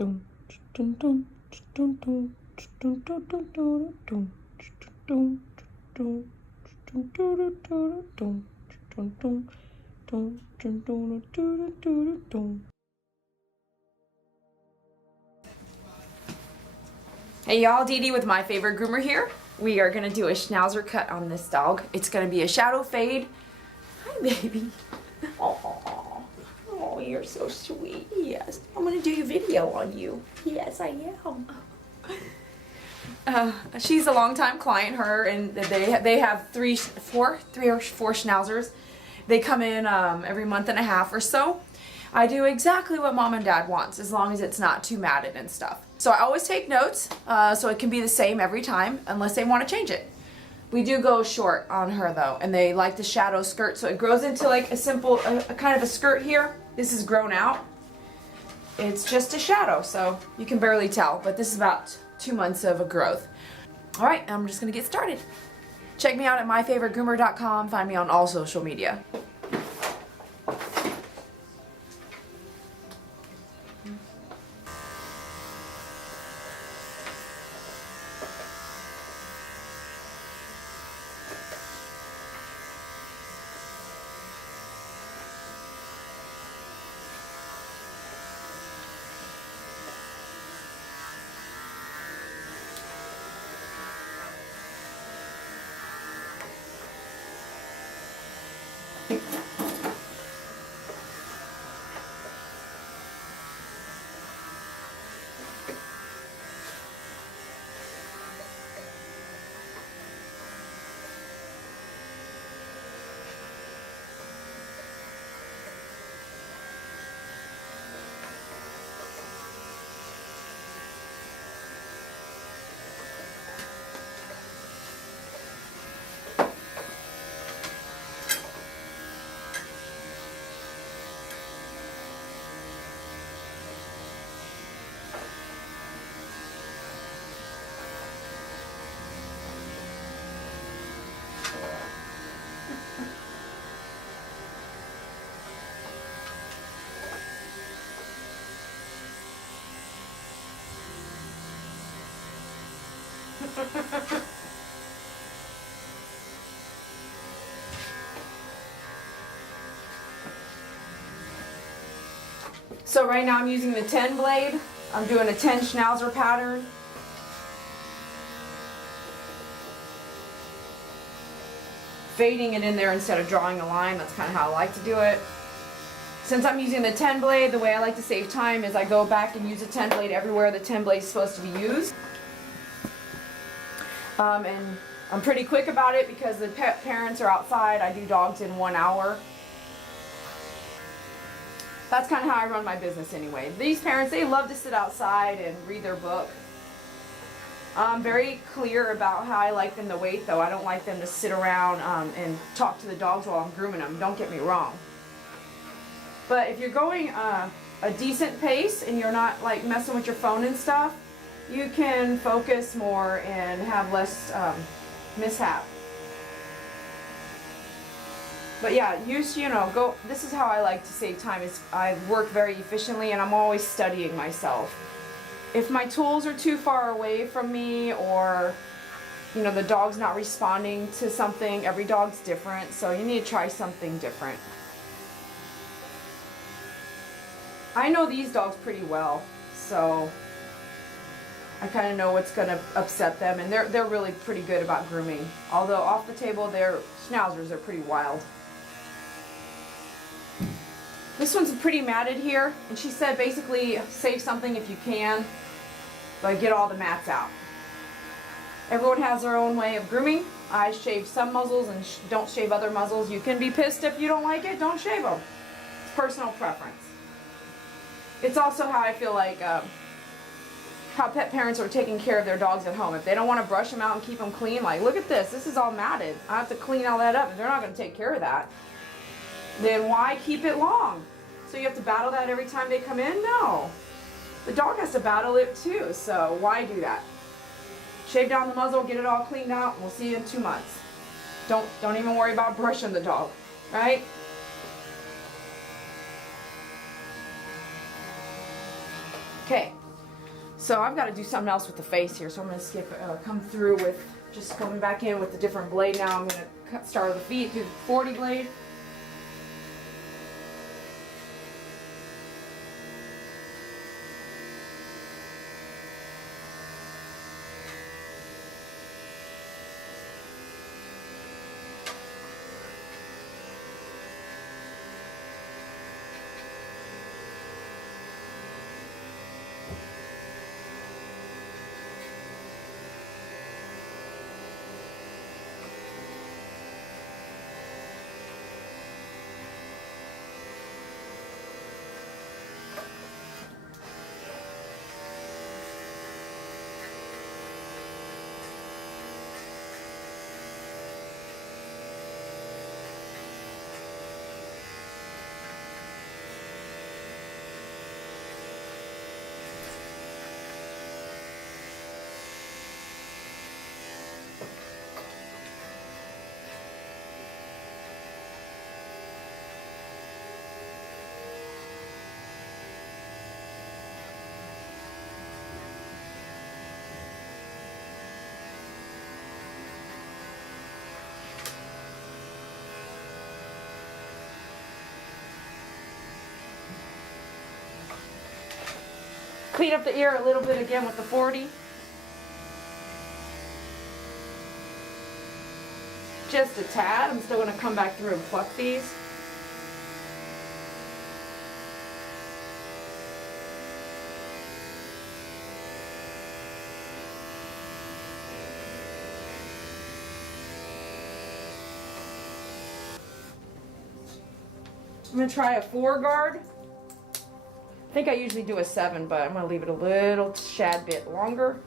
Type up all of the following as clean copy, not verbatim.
Hey y'all, Dee Dee with My Favorite Groomer here. We are going to do a schnauzer cut on this dog. It's going to be a shadow fade. Hi baby. Oh, you're so sweet. Yes, I'm going to do a video on you. Yes, I am. She's a longtime client, her, and they have three or four schnauzers. They come in every month and a half or so. I do exactly what mom and dad wants, as long as it's not too matted and stuff. So I always take notes, so it can be the same every time, unless they want to change it. We do go short on her though, and they like the shadow skirt, so it grows into like a simple, a kind of a skirt here. This is grown out. It's just a shadow, so you can barely tell, but this is about 2 months of a growth. All right, I'm just gonna get started. Check me out at myfavoritegroomer.com. Find me on all social media. So right now I'm using the 10 blade. I'm doing a 10 schnauzer pattern. Fading it in there instead of drawing a line. That's kind of how I like to do it. Since I'm using the 10 blade, the way I like to save time is I go back and use the 10 blade everywhere the 10 blade is supposed to be used. And I'm pretty quick about it because the parents are outside. I do dogs in 1 hour. That's kind of how I run my business anyway. These parents, they love to sit outside and read their book. I'm very clear about how I like them to wait though. I don't like them to sit around and talk to the dogs while I'm grooming them. Don't get me wrong. But if you're going a decent pace and you're not like messing with your phone and stuff, you can focus more and have less mishap. But yeah, go. This is how I like to save time. Is I work very efficiently, and I'm always studying myself. If my tools are too far away from me, or the dog's not responding to something, every dog's different, so you need to try something different. I know these dogs pretty well, so I kind of know what's going to upset them, and they're really pretty good about grooming. Although off the table, their schnauzers are pretty wild. This one's pretty matted here, and she said basically save something if you can, but get all the mats out. Everyone has their own way of grooming. I shave some muzzles and don't shave other muzzles. You can be pissed if you don't like it, don't shave them. It's personal preference. It's also how I feel like how pet parents are taking care of their dogs at home. If they don't want to brush them out and keep them clean, like look at this is all matted. I have to clean all that up. If they're not going to take care of that, then why keep it long? So you have to battle that every time they come in? No. The dog has to battle it too, so why do that? Shave down the muzzle, get it all cleaned out, and we'll see you in 2 months. Don't even worry about brushing the dog, right? Okay, So I've got to do something else with the face here. So I'm going to come through with just coming back in with a different blade. Now I'm going to start with the feet, do the 40 blade. Clean up the ear a little bit again with the 40. Just a tad. I'm still going to come back through and pluck these. I'm going to try a 4 guard. I think I usually do a 7, but I'm going to leave it a little shad bit longer.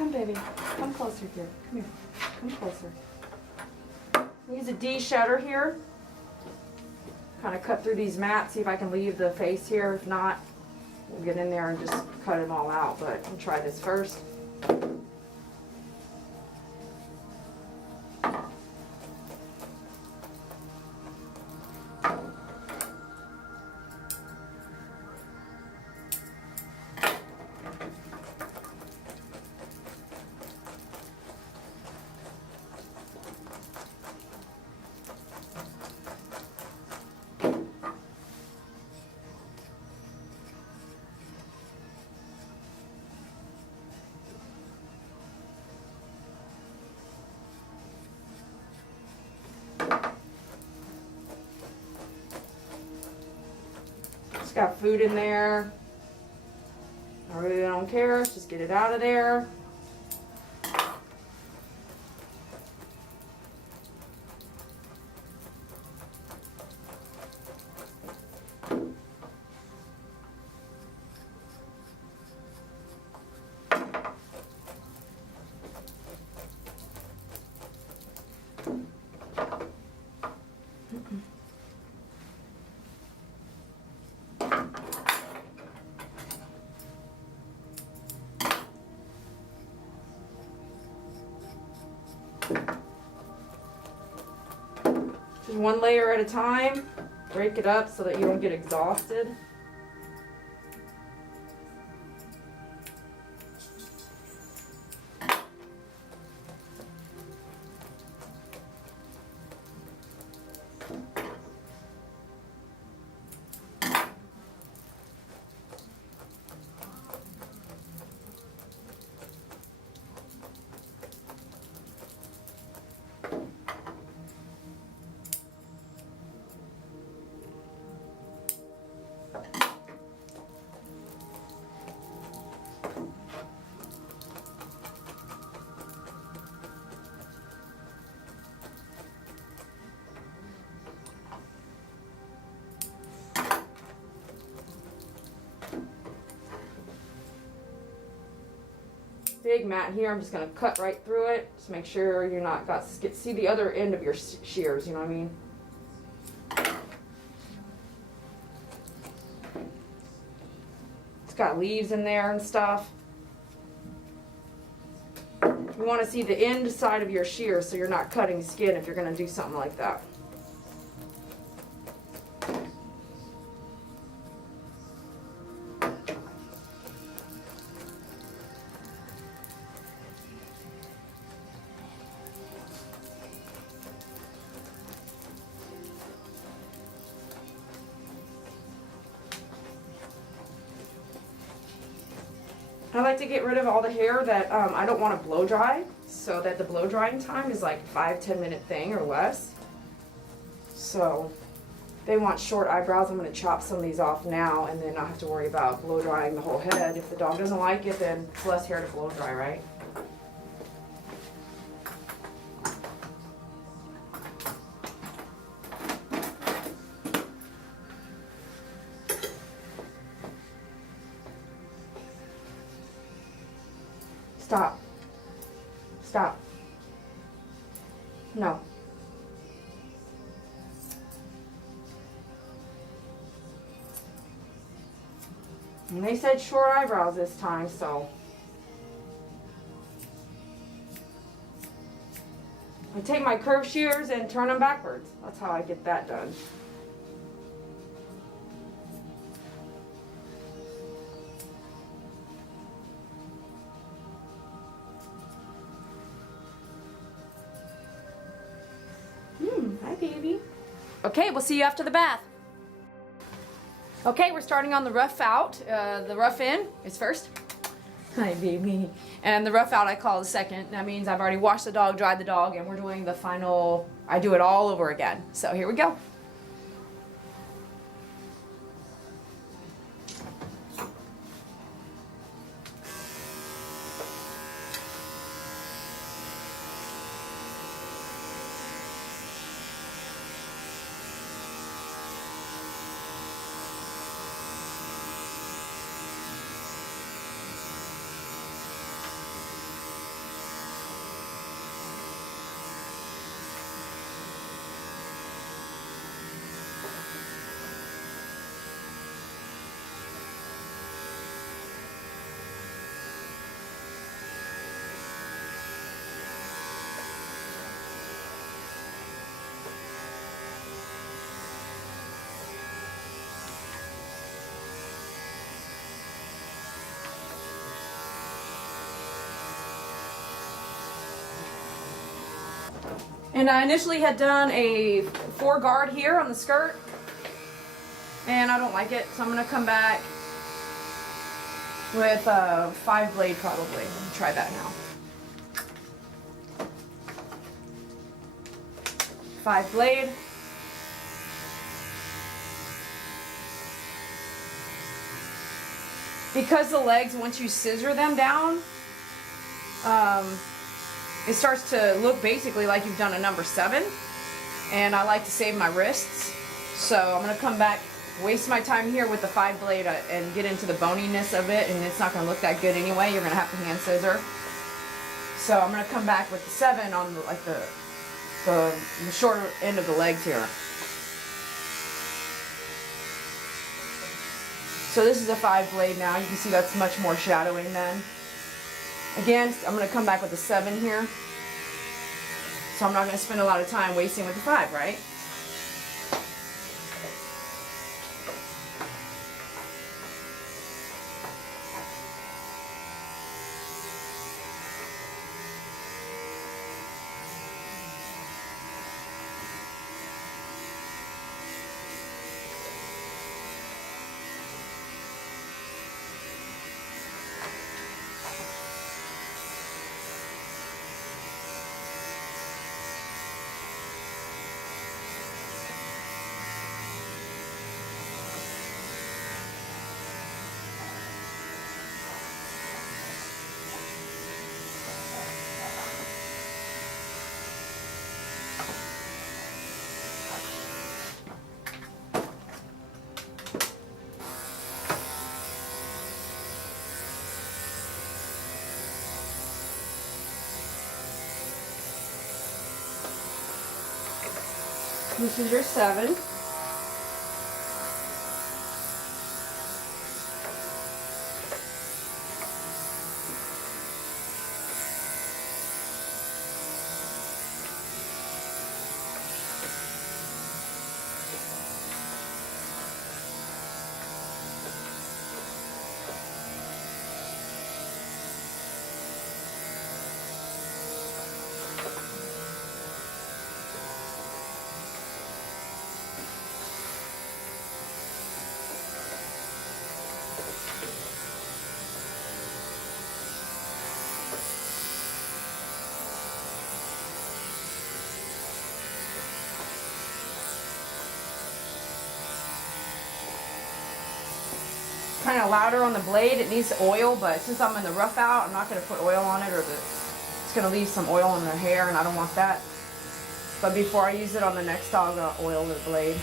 Come, baby. Come. come closer here. Come here. Come closer. Use a de-shedder here. Kind of cut through these mats, see if I can leave the face here. If not, we'll get in there and just cut them all out, but I'll try this first. It's got food in there. I really don't care. Just get it out of there. Just one layer at a time. Break it up so that you don't get exhausted. Big mat here. I'm just going to cut right through it. Just make sure you're not got see the other end of your shears, you know what I mean? It's got leaves in there and stuff. You want to see the end side of your shears so you're not cutting skin if you're going to do something like that. I like to get rid of all the hair that I don't want to blow dry, so that the blow drying time is like 5-10 minute thing or less. So if they want short eyebrows, I'm going to chop some of these off now and then not have to worry about blow drying the whole head. If the dog doesn't like it, then it's less hair to blow dry, right? Stop. Stop. No. And they said short eyebrows this time, so I take my curved shears and turn them backwards. That's how I get that done. Hi, baby. Okay, we'll see you after the bath. Okay, we're starting on the rough out. The rough in is first. Hi, baby. And the rough out I call the second. That means I've already washed the dog, dried the dog, and we're doing the final, I do it all over again. So here we go. And I initially had done a 4 guard here on the skirt, and I don't like it, so I'm going to come back with a 5 blade probably. Let me try that now. 5 blade. Because the legs, once you scissor them down, it starts to look basically like you've done a number 7, and I like to save my wrists, so I'm going to come back, waste my time here with the 5 blade and get into the boniness of it, and it's not going to look that good anyway. You're going to have to hand scissor. So I'm going to come back with the 7 on the, like the shorter end of the legs here. So this is a 5 blade now. You can see that's much more shadowing then. Again, I'm going to come back with a 7 here. So I'm not going to spend a lot of time wasting with the 5, right? This is your 7. Kind of louder on the blade. It needs oil, but since I'm in the rough out, I'm not going to put oil on it, or it's going to leave some oil in the hair, and I don't want that. But before I use it on the next dog, I'll oil the blade.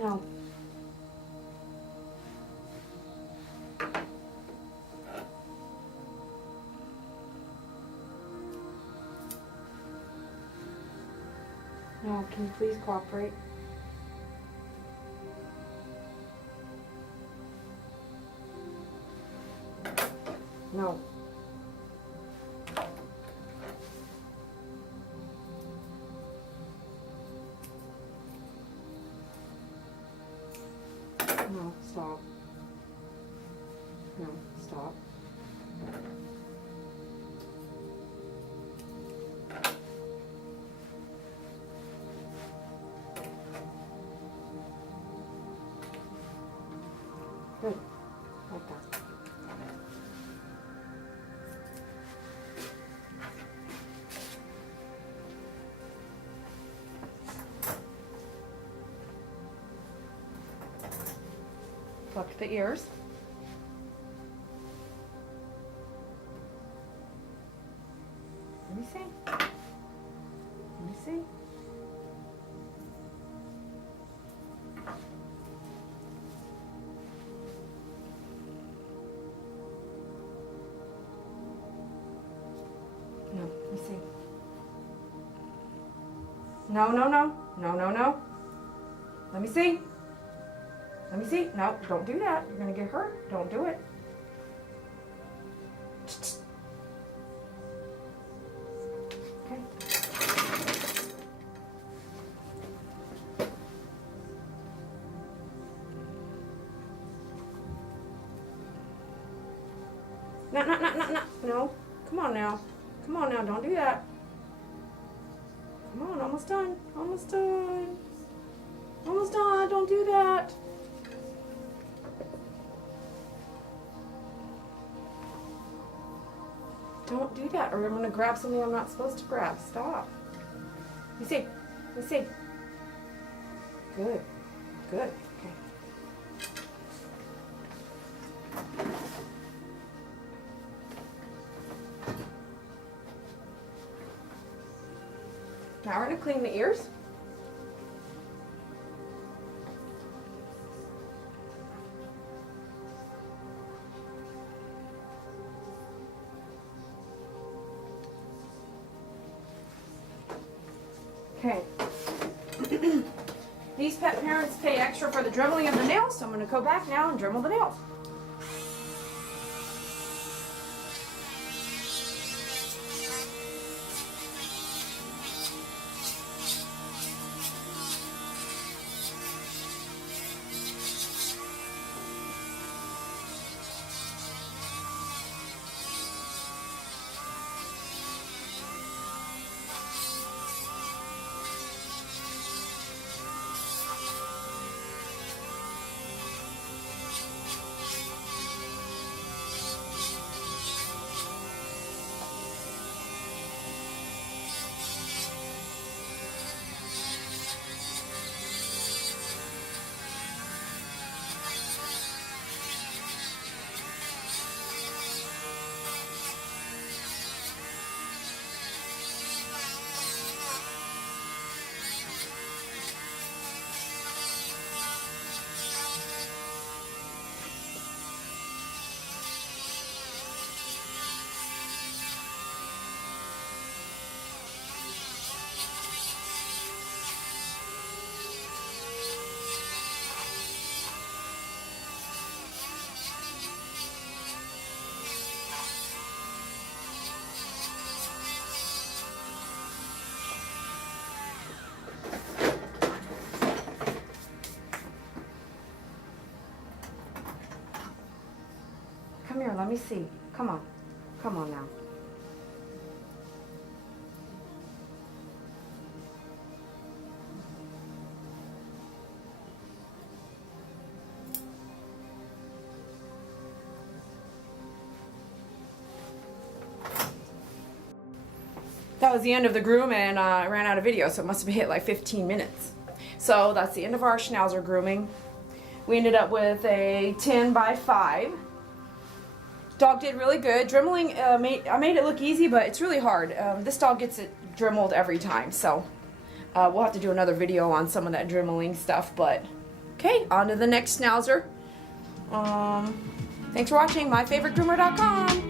No. No, can you please cooperate? No. No, stop. No, stop. Good. Like that. Pluck the ears. Let me see. Let me see. No, let me see. No, no, no. No, no, no. Let me see. Let me see. No, don't do that. You're going to get hurt. Don't do it. Okay. No, no, no, no, no. No. Come on now. Come on now. Don't do that. Come on. Almost done. Almost done. Almost done. Don't do that. Don't do that, or I'm going to grab something I'm not supposed to grab. Stop. You see? You see? Good. Good. Okay. Now we're going to clean the ears. Okay. These pet parents pay extra for the dremeling of the nails, so I'm going to go back now and dremel the nails. Come here, let me see. Come on. Come on now. That was the end of the groom, and I ran out of video, so it must have hit like 15 minutes. So that's the end of our Schnauzer grooming. We ended up with a 10 by 5. Dog did really good. Dremeling, I made it look easy, but it's really hard. This dog gets it dremeled every time, so we'll have to do another video on some of that dremeling stuff, but Okay, on to the next Schnauzer. Thanks for watching, myfavoritegroomer.com.